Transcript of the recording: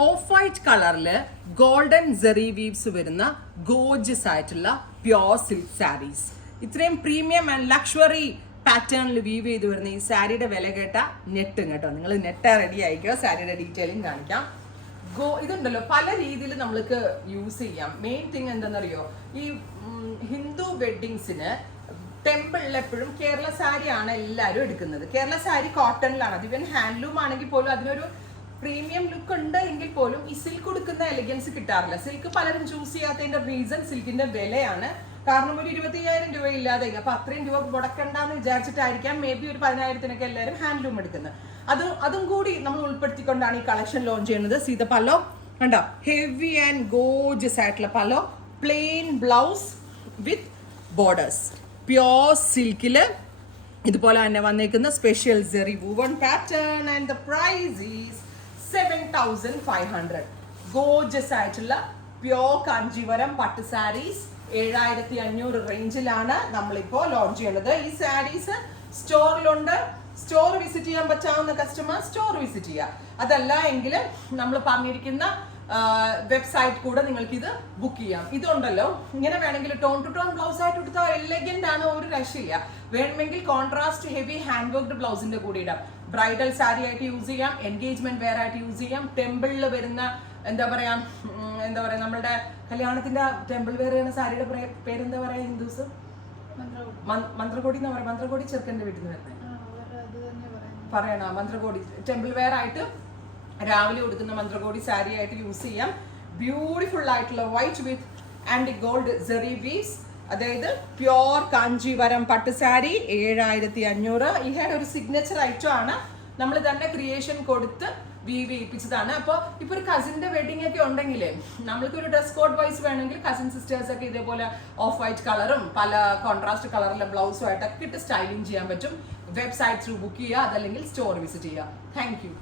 Of white കളറിൽ golden സെറി weaves വരുന്ന gorgeous ആയിട്ടുള്ള പ്യോർ സിൽക്ക് സാരീസ്. ഇത്രയും പ്രീമിയം ആൻഡ് ലക്ഷറി പാറ്റേണിൽ വീവ് ചെയ്ത് വരുന്ന ഈ സാരിയുടെ വില കേട്ട നെട്ടും കേട്ടോ. നിങ്ങൾ നെറ്റ് റെഡി ആയിക്കോ, സാരിയുടെ ഡീറ്റെയിലിംഗ് കാണിക്കാം. ഇതുണ്ടല്ലോ പല രീതിയിൽ നമ്മൾക്ക് യൂസ് ചെയ്യാം. മെയിൻ തിങ് എന്താണെന്നറിയോ, ഈ ഹിന്ദു വെഡ്ഡിങ്സിന് ടെമ്പിളിൽ എപ്പോഴും കേരള സാരി ആണ് എല്ലാവരും എടുക്കുന്നത്. കേരള സാരി കോട്ടണിലാണ്, അത് ഇവൻ ഹാൻഡ്ലൂം ആണെങ്കിൽ പോലും അതിനൊരു പ്രീമിയം ലുക്ക് ഉണ്ട് എങ്കിൽ പോലും ഈ സിൽക്ക് കൊടുക്കുന്ന എലിഗൻസ് കിട്ടാറില്ല. സിൽക്ക് പലരും ചൂസ് ചെയ്യാത്തതിന്റെ റീസൺ സിൽക്കിന്റെ വിലയാണ്. കാരണം ഒരു 25,000 രൂപ ഇല്ലാതെ, അപ്പൊ അത്രയും രൂപ മുടക്കണ്ടെന്ന് വിചാരിച്ചിട്ടായിരിക്കാം മേ ബി ഒരു 10,000-നൊക്കെ എല്ലാവരും ഹാൻഡ്ലൂം എടുക്കുന്നത്. അതും കൂടി നമ്മൾ ഉൾപ്പെടുത്തിക്കൊണ്ടാണ് ഈ കളക്ഷൻ ലോഞ്ച് ചെയ്യുന്നത്. സീത പല്ലോ കണ്ടോ, ഹെവി ആൻഡ് ഗോർജിയസ് ആയിട്ടുള്ള പല്ലോ, plain blouse with borders, pure സിൽക്കില് ഇതുപോലെ തന്നെ വന്നേക്കുന്ന special zari woven pattern. And the price is 7,500. Gorgeous ആയിട്ടുള്ള പ്യോർ കാഞ്ചീവരം പട്ട് സാരീസ് 7,500 റേഞ്ചിലാണ് നമ്മളിപ്പോ ലോഞ്ച് ചെയ്യുന്നത്. ഈ സാരീസ് സ്റ്റോറിലുണ്ട്. സ്റ്റോർ വിസിറ്റ് ചെയ്യാൻ പറ്റാവുന്ന കസ്റ്റമർ സ്റ്റോർ വിസിറ്റ് ചെയ്യുക. അതല്ല എങ്കിൽ നമ്മൾ പറഞ്ഞിരിക്കുന്ന വെബ്സൈറ്റ് കൂടെ നിങ്ങൾക്ക് ഇത് ബുക്ക് ചെയ്യാം. ഇതുണ്ടല്ലോ, ഇങ്ങനെ വേണമെങ്കിൽ ടോൺ ടു ടോൺ ബ്ലൗസ് ആയിട്ട് എടുത്താൽ എലഗന്റ് ആണ്, ഒരു രക്ഷയില്ല. വേണമെങ്കിൽ കോൺട്രാസ്റ്റ് ഹെവി ഹാൻഡ് വർക്ക്ഡ് ബ്ലൗസിന്റെ കൂടെ ഇടാം. ബ്രൈഡൽ സാരി ആയിട്ട് യൂസ് ചെയ്യാം, എൻഗേജ്മെന്റ് വെയർ ആയിട്ട് യൂസ് ചെയ്യാം. ടെമ്പിളിൽ വരുന്ന എന്താ പറയാ നമ്മളുടെ കല്യാണത്തിന്റെ ടെമ്പിൾ വെയർ ചെയ്യുന്ന സാരിയുടെ പേരെന്താ പറയാ ഹിന്ദുസ്? മന്ത്രകോടി എന്ന് പറയാം. മന്ത്രകോടി ചെറുക്കന്റെ വീട്ടിൽ നിന്ന് വരുന്നത് പറയണ മന്ത്രകോടി ടെമ്പിൾ വെയർ ആയിട്ട് രാവിലെ കൊടുക്കുന്ന മന്ത്രകോടി സാരി ആയിട്ട് യൂസ് ചെയ്യാം. ബ്യൂട്ടിഫുൾ ആയിട്ടുള്ള white with and gold zari weaves, അതായത് പ്യോർ കാഞ്ചീവരം പട്ട് സാരി 7,500. ഇഹയുടെ ഒരു സിഗ്നേച്ചർ ഐറ്റം ആണ്. നമ്മൾ തന്നെ ക്രിയേഷൻ കൊടുത്ത് വീവ് ചെയ്യിപ്പിച്ചതാണ്. അപ്പോൾ ഇപ്പോൾ ഒരു കസിന്റെ വെഡിങ് ഒക്കെ ഉണ്ടെങ്കിൽ നമ്മൾക്ക് ഒരു ഡ്രസ് കോഡ് വൈസ് വേണമെങ്കിൽ കസിൻ സിസ്റ്റേഴ്സ് ഒക്കെ ഇതേപോലെ ഓഫ് വൈറ്റ് കളറും പല കോൺട്രാസ്റ്റ് കളറിലെ ബ്ലൗസും ആയിട്ടൊക്കെ ഇട്ട് സ്റ്റൈലിംഗ് ചെയ്യാൻ പറ്റും. വെബ്സൈറ്റ് ത്രൂ ബുക്ക് ചെയ്യുക, അതല്ലെങ്കിൽ സ്റ്റോർ വിസിറ്റ് ചെയ്യുക. Thank you.